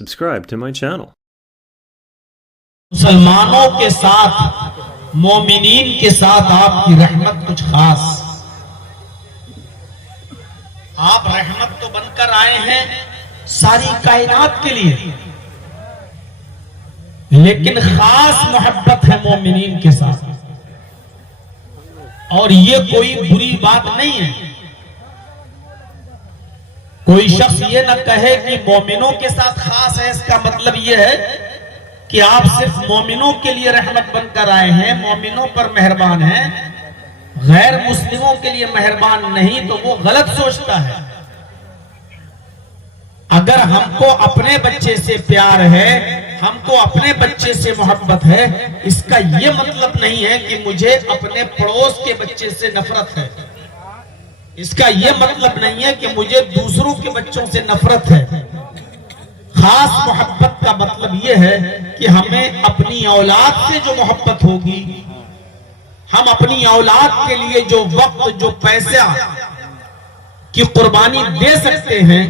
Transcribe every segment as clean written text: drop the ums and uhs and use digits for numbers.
subscribe to my channel. मुसलमानों के साथ मोमिनीन के साथ आपकी रहमत कुछ खास। आप रहमत तो बनकर आए हैं सारी कायनात के लिए, लेकिन खास मोहब्बत है मोमिनीन के साथ। और ये कोई बुरी बात नहीं है। कोई शख्स ये न कहे कि मोमिनों के साथ खास है, इसका मतलब ये है कि आप सिर्फ मोमिनों के लिए रहमत बनकर आए हैं, मोमिनों पर मेहरबान हैं, गैर मुस्लिमों के लिए मेहरबान नहीं, तो वो गलत सोचता है। अगर हमको अपने बच्चे से प्यार है, हमको अपने बच्चे से मोहब्बत है, इसका ये मतलब नहीं है कि मुझे अपने पड़ोस के बच्चे से नफरत है। इसका ये मतलब नहीं है कि मुझे दूसरों के बच्चों से नफरत है। खास मोहब्बत का मतलब यह है कि हमें अपनी औलाद से जो मोहब्बत होगी, हम अपनी औलाद के लिए जो वक्त, जो पैसा की कुर्बानी दे सकते हैं,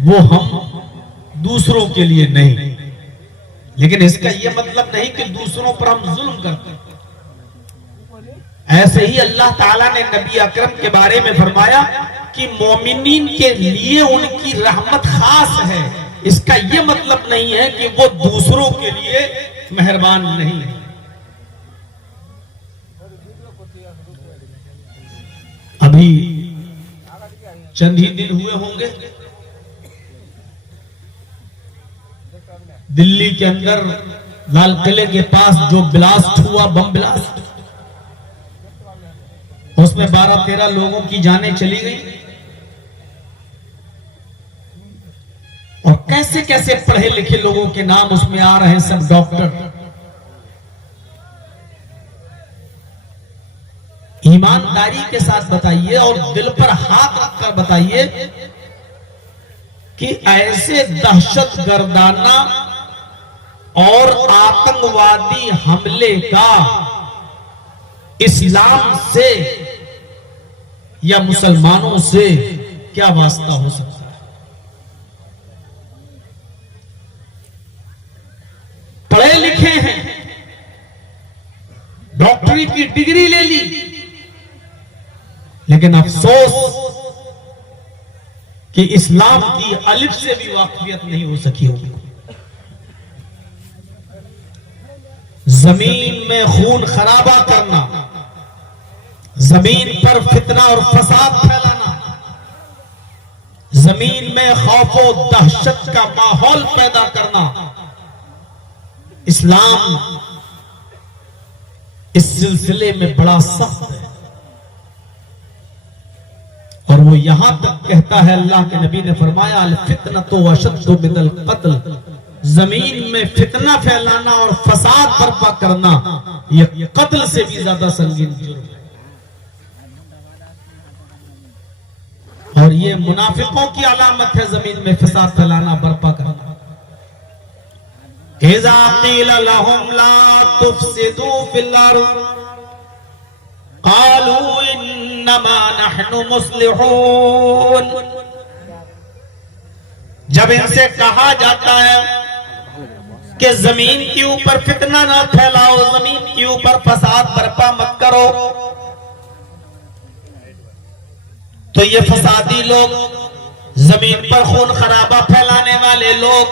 वो हम दूसरों के लिए नहीं। लेकिन इसका यह मतलब नहीं कि दूसरों पर हम जुल्म करते हैं। ऐसे ही अल्लाह ताला ने नबी अकरम के बारे में फरमाया कि मोमिनीन के लिए उनकी रहमत खास है। इसका यह मतलब नहीं है कि वो दूसरों के लिए मेहरबान नहीं है। अभी चंद ही दिन हुए होंगे, दिल्ली के अंदर लाल किले के पास जो ब्लास्ट हुआ, बम ब्लास्ट, उसमें 12-13 लोगों की जानें चली गई। और कैसे कैसे पढ़े लिखे लोगों के नाम उसमें आ रहे हैं, सब डॉक्टर। ईमानदारी के साथ बताइए और दिल पर हाथ रखकर बताइए कि ऐसे दहशत गर्दाना और आतंकवादी हमले का इस्लाम से या मुसलमानों से क्या वास्ता हो सकता है? पढ़े लिखे हैं, डॉक्टरी की डिग्री ले ली, लेकिन अफसोस कि इस्लाम की अलिफ से भी वाकफियत नहीं हो सकी होगी। जमीन में खून खराबा करना, जमीन पर फितना और फसाद फैलाना, जमीन में खौफ और दहशत का माहौल पैदा करना, इस्लाम इस सिलसिले में बड़ा सख्त है। और वो यहां तक कहता है, अल्लाह के नबी ने फरमाया, अल फितनतु अशद्दु मिनल क़त्ल, जमीन में फितना फैलाना और फसाद बर्पा करना यह कत्ल से भी ज्यादा संगीन जुर्म है। और ये मुनाफिकों की अलामत है, जमीन में फसाद फैलाना, बर्पा करना। इज़ा क़ीला लहुम ला तुफ़सिदू फ़िल अर्ज़ क़ालू इन्नमा नहनु मुस्लिहून। जब इनसे कहा जाता है कि जमीन के ऊपर फितना ना फैलाओ, जमीन के ऊपर फसाद बर्पा मत करो, तो ये फसादी लोग, जमीन पर खून खराबा फैलाने वाले लोग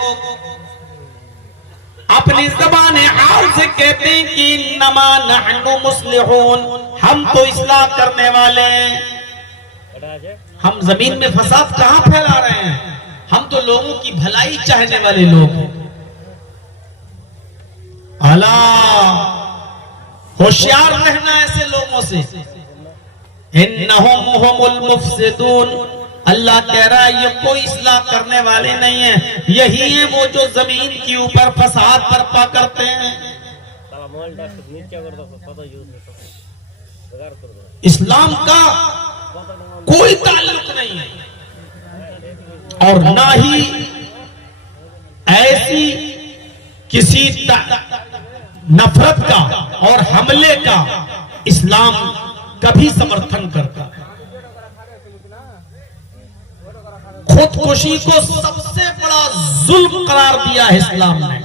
अपनी ज़बान आल से कहते हैं कि इन्नमा नहनु मुस्लिहून, हम तो इस्लाह करने वाले हैं। हम जमीन में फसाद कहां फैला रहे हैं? हम तो लोगों की भलाई चाहने वाले लोग हैं। अला, होशियार रहना ऐसे लोगों से। इन्नहुम हुमुल मुफसिदून, अल्लाह कह रहा है ये कोई इस्लाह करने वाले नहीं है, यही है वो जो जमीन के ऊपर फसाद बर्पा करते हैं। इस्लाम का कोई ताल्लुक नहीं है और ना ही ऐसी किसी नफरत का और हमले का इस्लाम कभी समर्थन करता है। खुदकुशी को सबसे बड़ा जुल्म करार दिया है इस्लाम ने।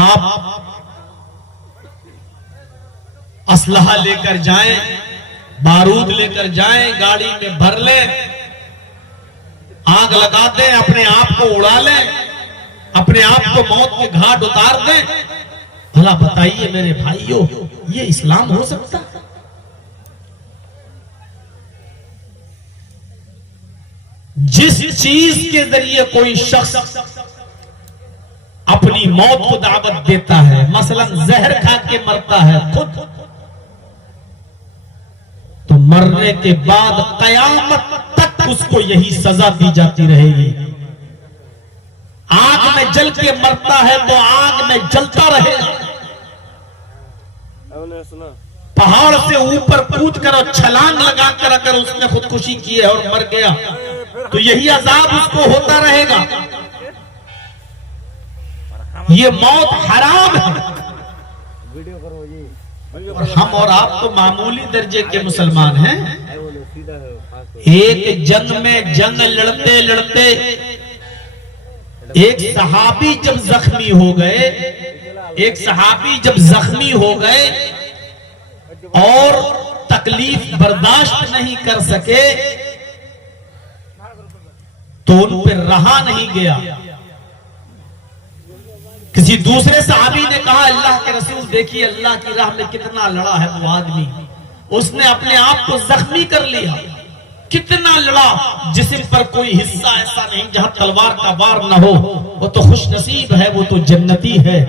आप असलहा लेकर जाएं, बारूद लेकर जाएं, गाड़ी में भर लें, आग लगा दें, अपने आप को उड़ा लें, अपने आप को मौत के घाट उतार दें। भला बताइए मेरे भाइयों, ये इस्लाम हो सकता है? जिस चीज के जरिए कोई शख्स अपनी मौत को दावत देता है, मसलन जहर खा के मरता है खुद, तो मरने के बाद कयामत तक उसको यही सजा दी जाती रहेगी। आग में जल के मरता है तो आग में जलता रहेगा। पहाड़ से ऊपर कूद कर और छलांग लगाकर अगर उसने खुदकुशी की है और मर गया तो यही अजाब उसको होता रहेगा। ये मौत हराम है। और हम और आप तो मामूली दर्जे के मुसलमान हैं। एक जंग में जंग लड़ते लड़ते एक सहाबी जब जख्मी हो गए, और तकलीफ बर्दाश्त नहीं कर सके तो उन पर रहा नहीं गया। किसी दूसरे सहाबी ने कहा, अल्लाह के रसूल देखिए अल्लाह की राह में कितना लड़ा है वो आदमी, उसने अपने आप को जख्मी कर लिया, कितना लड़ा, जिस्म पर कोई हिस्सा ऐसा नहीं जहां तलवार का वार न हो, वो तो खुश नसीब है, वो तो जन्नती है।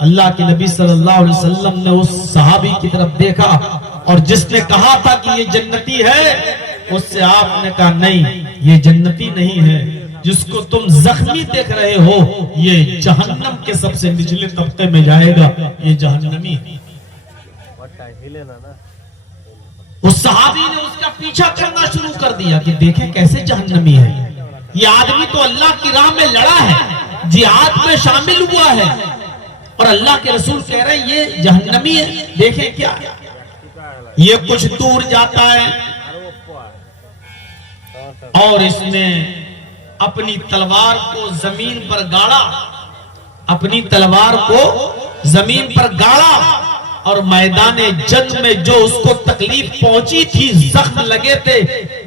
अल्लाह के नबी सल्लल्लाहु अलैहि वसल्लम ने उस सहाबी की तरफ देखा और जिसने कहा था कि ये जन्नती है, उससे आपने कहा नहीं ये जन्नती नहीं है, जिसको तुम जख्मी देख रहे हो ये जहन्नम के सबसे निचले तबके में जाएगा, ये जहन्नमी है। उस सहाबी ने उसका पीछा करना शुरू कर दिया कि देखें कैसे जहन्नमी है, ये आदमी तो अल्लाह की राह में लड़ा है, जिहाद में शामिल हुआ है, और अल्लाह के रसूल कह रहे हैं ये जहन्नमी है। देखें क्या, ये कुछ दूर जाता है और इसने अपनी तलवार को जमीन पर गाड़ा, अपनी तलवार को जमीन पर गाड़ा, और मैदान जंग में जो उसको तकलीफ पहुंची थी, जख्म लगे थे,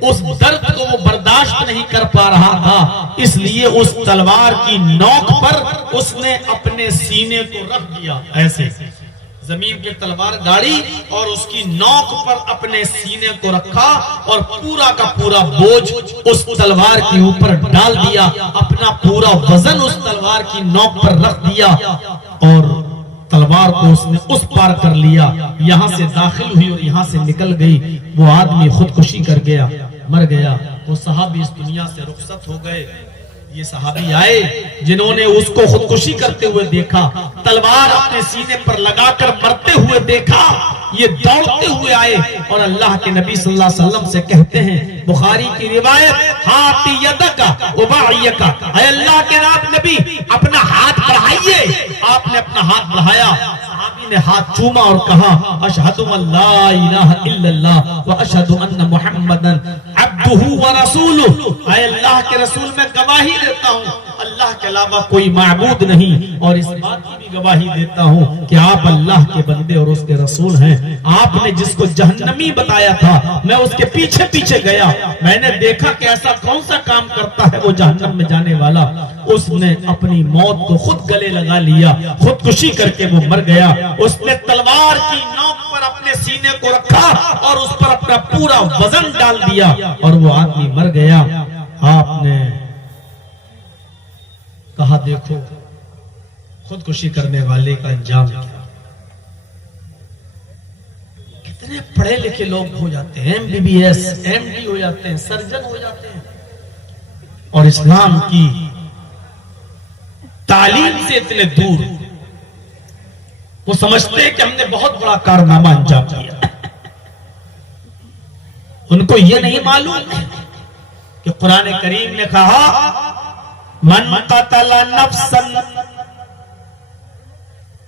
उस दर्द को वो बर्दाश्त नहीं कर पा रहा था, इसलिए उस तलवार की नोक पर उसने अपने सीने को रख दिया, ऐसे जमीन पे तलवार गाड़ी और उसकी नोक पर अपने सीने को रखा और पूरा का पूरा बोझ उस तलवार के ऊपर डाल दिया, अपना पूरा वजन उस तलवार की नोक पर रख दिया और तलवार को उसने उस पार कर लिया, यहां से दाखिल हुई और यहां से निकल गई। वो आदमी खुदकुशी कर गया, मर गया। वो सहाबी इस दुनिया से रुखसत हो गए। ये सहाबी आए जिन्होंने उसको खुदकुशी करते हुए देखा, तलवार अपने सीने पर लगाकर मरते हुए देखा, ये दौड़ते हुए आए और अल्लाह के नबी सल्लल्लाहु अलैहि वसल्लम से कहते हैं, बुखारी की रिवायत, हाथी यदका उबायका, अल्लाह के नबी अपना हाथ बढ़ाइए। आपने अपना हाथ बढ़ाया, सहाबी ने हाथ चूमा और कहा, अशहदु अल्ला इलाहा इल्लल्लाह व अशहदु अन्ना मुहम्मदन अब्दुहु व रसूलुहु, अल्लाह के रसूल मैं गवाही देता हूँ अल्लाह के अलावा कोई माबूद नहीं, और इस बात की भी गवाही देता हूँ कि आप अल्लाह के बंदे और उसके रसूल हैं। आपने जिसको जहन्नमी बताया था, मैं उसके पीछे पीछे गया, मैंने देखा कि ऐसा कौन सा काम करता है वो जहन्नम में जाने वाला। उसने अपनी मौत को खुद गले लगा लिया, खुदकुशी करके वो मर गया। उसने तलवार की नोक पर अपने सीने को रखा और उस पर अपना पूरा वजन डाल दिया और वो आदमी मर गया। आपने कहा देखो खुदकुशी करने वाले का अंजाम क्या। कितने पढ़े लिखे लोग हो जाते हैं, MBBS MD हो जाते हैं, सर्जन हो जाते हैं, और इस्लाम की तालीम से इतने दूर। वो समझते हैं कि हमने बहुत बड़ा कारनामा अंजाम दिया। उनको ये नहीं मालूम कि कुरान करीम ने कहा, मन कतला नफ्सन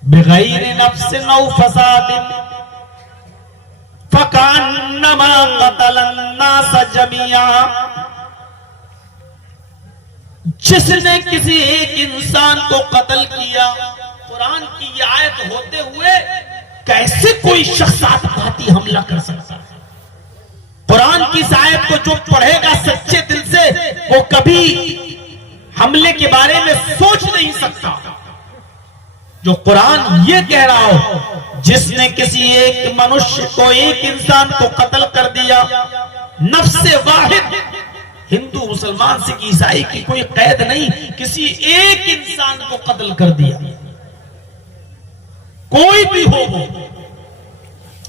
बिगैर नफ्सिन औ फसादिन फकान्नमा क़तलन्नास जमिया, जिसने किसी एक इंसान को कत्ल किया। कुरान की ये आयत होते हुए कैसे कोई शख्स आत्मघाती हमला कर सकता है? कुरान की इस आयत को जो पढ़ेगा सच्चे दिल से, वो कभी हमले के बारे में सोच नहीं सकता। जो कुरान ये कह रहा हो, जिसने किसी एक मनुष्य को, एक इंसान को कत्ल कर दिया, नफ्से वाहिद, हिंदू मुसलमान सिख ईसाई की कोई कैद नहीं, किसी एक इंसान को कत्ल कर दिया, कोई भी हो,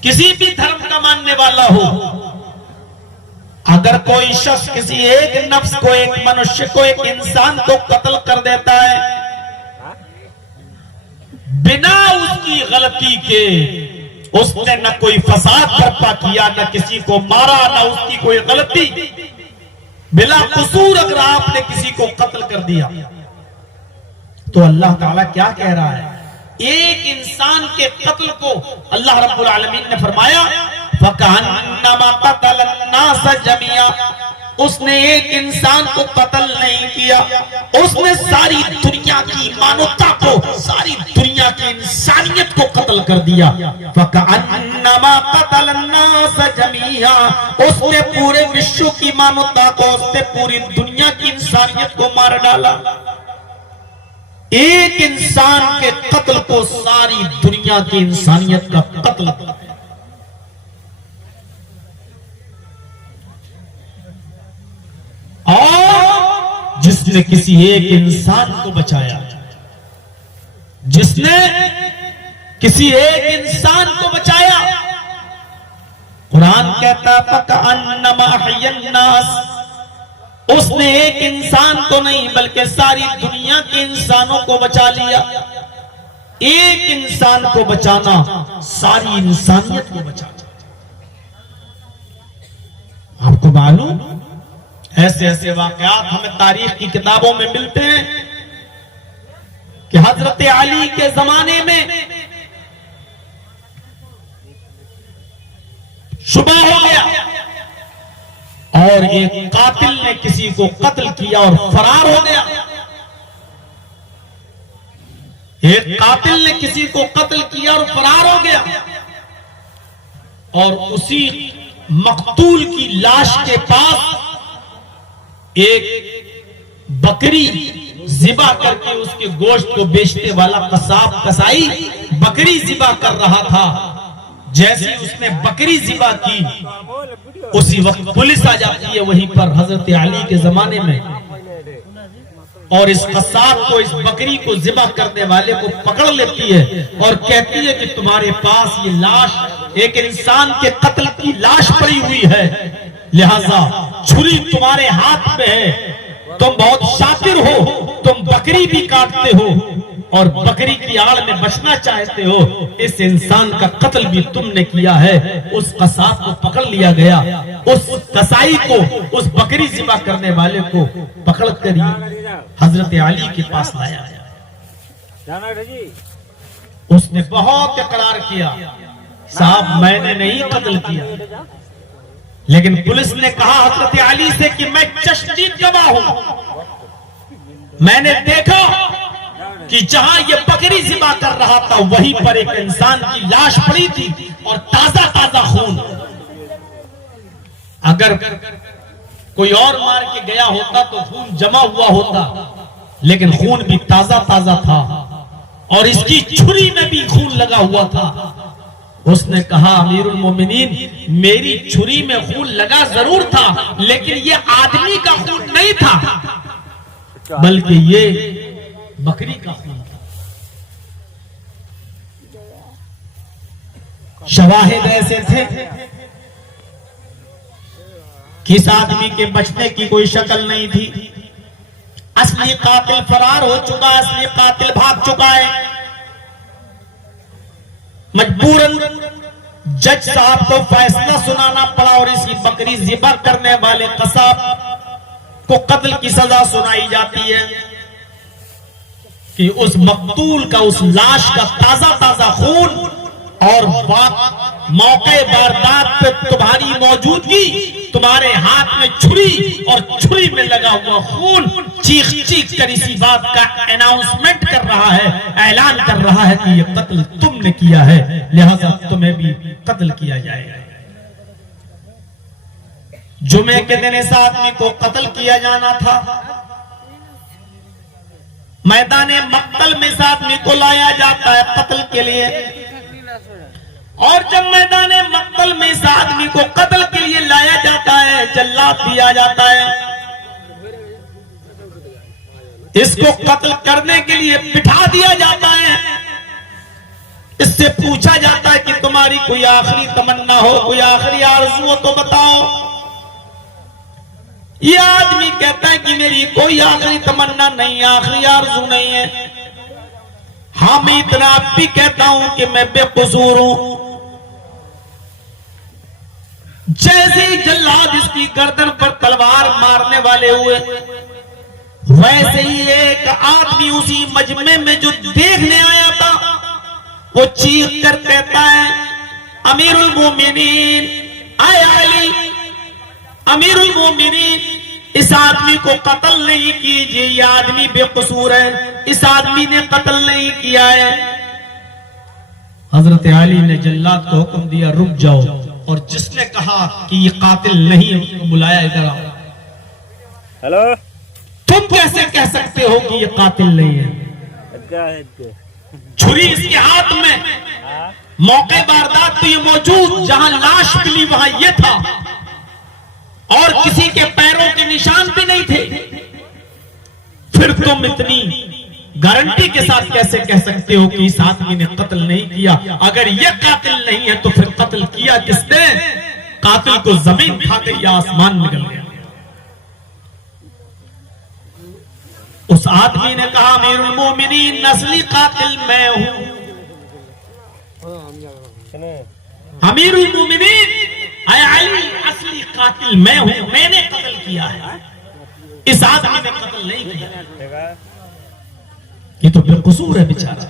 किसी भी धर्म का मानने वाला हो, अगर कोई शख्स किसी एक नफ्स को, एक मनुष्य को, एक इंसान को कत्ल कर देता है बिना उसकी गलती के, उसने न कोई फसाद बर्पा किया, न किसी को मारा, न उसकी कोई गलती, बिला कसूर अगर आपने किसी को कत्ल कर दिया, तो अल्लाह ताला क्या कह रहा है? एक इंसान के कत्ल को अल्लाह रब्बुल आलमीन ने फरमाया फकान्नमा क़तलन्नास जमिया, उसने एक इंसान को कत्ल नहीं किया, उसने सारी दुनिया की मानवता को, सारी दुनिया की इंसानियत को कत्ल कर दिया। फकान्नमा क़तलन्नास जमिया, उसने पूरे विश्व की मानवता को, उसने पूरी दुनिया की इंसानियत को मार डाला। एक इंसान के कत्ल को सारी दुनिया की इंसानियत का कत्ल। और जिसने किसी एक इंसान को बचाया, जिसने किसी एक इंसान को बचाया, कुरान कहता फकअन्नमा अहयन्नास, उसने एक इंसान को नहीं बल्कि सारी दुनिया के इंसानों को बचा लिया। एक इंसान को बचाना सारी इंसानियत को बचाना। आपको मालूम, ऐसे ऐसे वाकयात हमें तारीख की किताबों में मिलते हैं कि हजरत अली के जमाने में सुबह हो गया और एक कातिल ने किसी को कत्ल किया और फरार हो गया। एक कातिल ने किसी को कत्ल किया और फरार हो गया, और उसी मकतूल की लाश के पास एक बकरी ज़िबा करके उसके गोश्त को बेचने वाला कसाब, कसाई बकरी ज़िबा कर रहा था। जैसे उसने बकरी ज़िबा की, उसी वक्त पुलिस आ जाती है वहीं पर हजरत अली के जमाने में, और इस कसाब को, इस बकरी को ज़िबा करने वाले को पकड़ लेती है और कहती है कि तुम्हारे पास ये लाश, एक इंसान के कत्ल की लाश पड़ी हुई है, लिहाजा छुरी तुम्हारे हाथ में है, तुम बहुत शातिर हो, तुम बकरी भी काटते हो और बकरी की आड़ में बचना चाहते हो, इस इंसान का कत्ल भी तुमने किया है। उस कसाब को पकड़ लिया गया, उस कसाई को, उस बकरी ज़िबा करने वाले को पकड़कर हजरत अली के पास लाया गया। उसने बहुत इकरार किया, साहब मैंने नहीं कत्ल किया, लेकिन पुलिस ने कहा हजरत अली से कि मैं चश्मदीद गवाह हूं, मैंने देखा कि जहां ये बकरी ज़िबा कर रहा था वहीं पर एक इंसान की लाश पड़ी थी और ताजा ताजा खून। अगर कोई और मार के गया होता तो खून जमा हुआ होता, लेकिन खून भी ताजा ताजा था और इसकी छुरी में भी खून लगा हुआ था। उसने कहा अमीरुल मोमिनीन, मेरी छुरी में खून लगा जरूर था, लेकिन ये आदमी का खून नहीं था, बल्कि ये बकरी का खून था। शवाहिद ऐसे थे कि इस आदमी के बचने की कोई शक्ल नहीं थी। असली कातिल फरार हो चुका है, असली कातिल भाग चुका है। मजबूरन जज साहब को फैसला सुनाना पड़ा और इसी बकरी ज़िबा करने वाले कसाब को कत्ल की सजा सुनाई जाती है कि उस मकतूल का, उस लाश का ताजा ताजा खून और मौके वारदात पे तुम्हारी मौजूदगी, तुम्हारे हाथ में छुरी और छुरी में लगा हुआ खून चीख चीख कर इसी बात का अनाउंसमेंट कर रहा है, ऐलान कर रहा है कि ये कत्ल तुमने किया है, लिहाजा तुम्हें भी कत्ल किया जाएगा। जुमे के दिन इस आदमी को कत्ल किया जाना था। मैदाने मक्तल में इस आदमी को लाया जाता है कत्ल के लिए, और जब मैदाने मक्तल में इस आदमी को कत्ल के लिए लाया जाता है, जल्लाद दिया जाता है, इसको कत्ल करने के लिए बिठा दिया जाता है। इससे पूछा जाता है कि तुम्हारी कोई आखिरी तमन्ना हो, कोई आखिरी आरज़ू हो तो बताओ। ये आदमी कहता है कि मेरी कोई आखिरी तमन्ना नहीं, आखिरी आरज़ू नहीं है। हाँ, मैं इतना अब भी कहता हूं कि मैं बेकसूर हूं। जैसे ही जल्लाद इसकी गर्दन पर तलवार मारने वाले हुए, वैसे ही एक आदमी उसी मजमे में जो देखने आया था, वो चीख कर कहता है, अमीरुल मोमिनीन, आए अली, अमीरुल मोमिनीन, इस आदमी को कत्ल नहीं कीजिए, ये आदमी बेकसूर है, इस आदमी ने कत्ल नहीं किया है। हजरत अली ने जल्लाद को हुक्म दिया, रुक जाओ, और जिसने कहा कि ये कातिल नहीं है उसको बुलाया इधर आओ। हेलो, तुम कैसे कह सकते हो कि ये कातिल नहीं है? छुरी इसके हाथ में, मौके वारदात तो ये मौजूद, जहां लाश मिली वहां ये था, और किसी के पैरों के निशान भी नहीं थे। फिर तुम इतनी गारंटी के साथ कैसे कह सकते हो कि इस आदमी ने कत्ल नहीं किया? अगर ये कातिल नहीं है तो फिर कत्ल किया किसने? कातिल को जमीन खा गई या आसमान निकल गया। उस आदमी ने कहा, अमीरुल मोमिनीन, असली कातिल मैं हूं। अमीरुल मोमिनीन, अली, असली कातिल मैं हूं, मैंने कत्ल किया है, इस आदमी ने कत्ल नहीं किया। ये तो बेकसूर है बेचारा,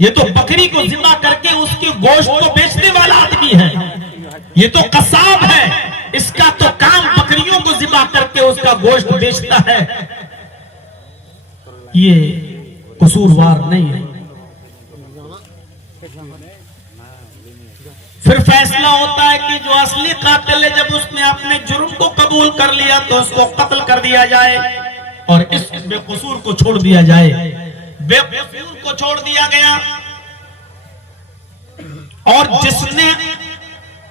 ये तो बकरी को जिंदा करके उसके गोश्त को बेचने वाला आदमी है, ये तो कसाब है, इसका तो काम बकरियों को जिंदा करके उसका गोश्त बेचता है। ये कसूरवार नहीं है। फिर फैसला होता है कि जो असली कातिल है, जब उसने अपने जुर्म को कबूल कर लिया तो उसको कत्ल कर दिया जाए और इस बेकसूर को छोड़ दिया जाए। बेकसूर को छोड़ दिया गया और जिसने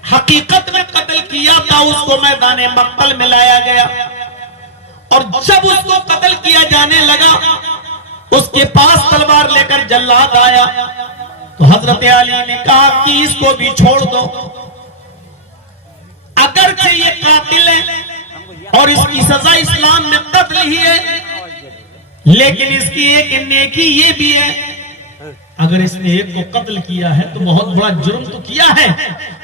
हकीकत में कत्ल किया था उसको मैदाने मक्तल में लाया गया, और जब उसको कत्ल किया जाने लगा, उसके पास तलवार लेकर जल्लाद आया तो हजरत अली ने कहा कि इसको भी छोड़ दो। अगरचे ये कातिल है और इसकी सजा इस्लाम में कत्ल ही है, लेकिन इसकी एक नेकी ये भी है, अगर इसने एक को कत्ल किया है तो बहुत बड़ा जुर्म तो किया है,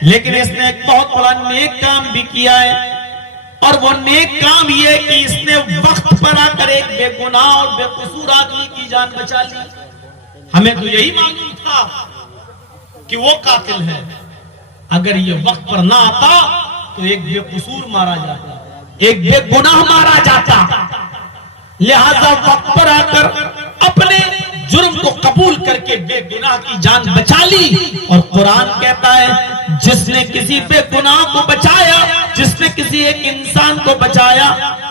लेकिन इसने एक बहुत बड़ा नेक काम भी किया है, और वो नेक काम ये कि इसने वक्त पर आकर एक बेगुनाह और बेकसूर आदमी की जान बचा ली। हमें तो यही मालूम था कि वो कातिल है, अगर ये वक्त पर ना आता तो एक बेकसूर मारा जाता, एक बेगुनाह मारा जाता। लिहाजा वक्त पर आकर अपने जुर्म को कबूल करके बेगुनाह की जान बचा ली। और कुरान कहता है, जिसने किसी बेगुनाह को बचाया, जिसने किसी एक इंसान को बचाया,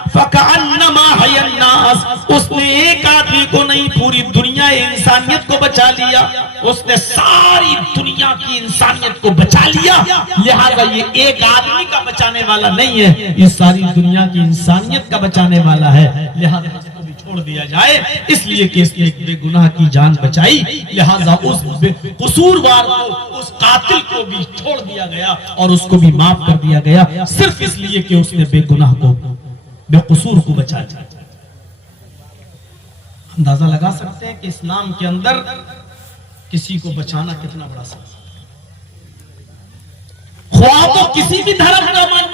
फकअन्नमा हयन्नास, उसने एक आदमी को नहीं पूरी दुनिया इंसानियत को बचा लिया, उसने सारी दुनिया की इंसानियत को बचा लिया। लिहाजा ये एक आदमी का बचाने वाला नहीं है, ये सारी दुनिया की इंसानियत का बचाने वाला है। लिहाजा इसको भी छोड़ दिया जाए, इसलिए कि इसने एक बेगुनाह की जान बचाई। लिहाजा उस कसूरवार को, उस कातिल को भी छोड़ दिया गया और उसको भी माफ कर दिया गया, सिर्फ इसलिए कि उसने बेगुनाह को, बेकसूर को बचाया। अंदाजा लगा सकते हैं कि इस्लाम के अंदर किसी को बचाना कितना बड़ा सवाल है। ख्वाह तो किसी भी धर्म का मान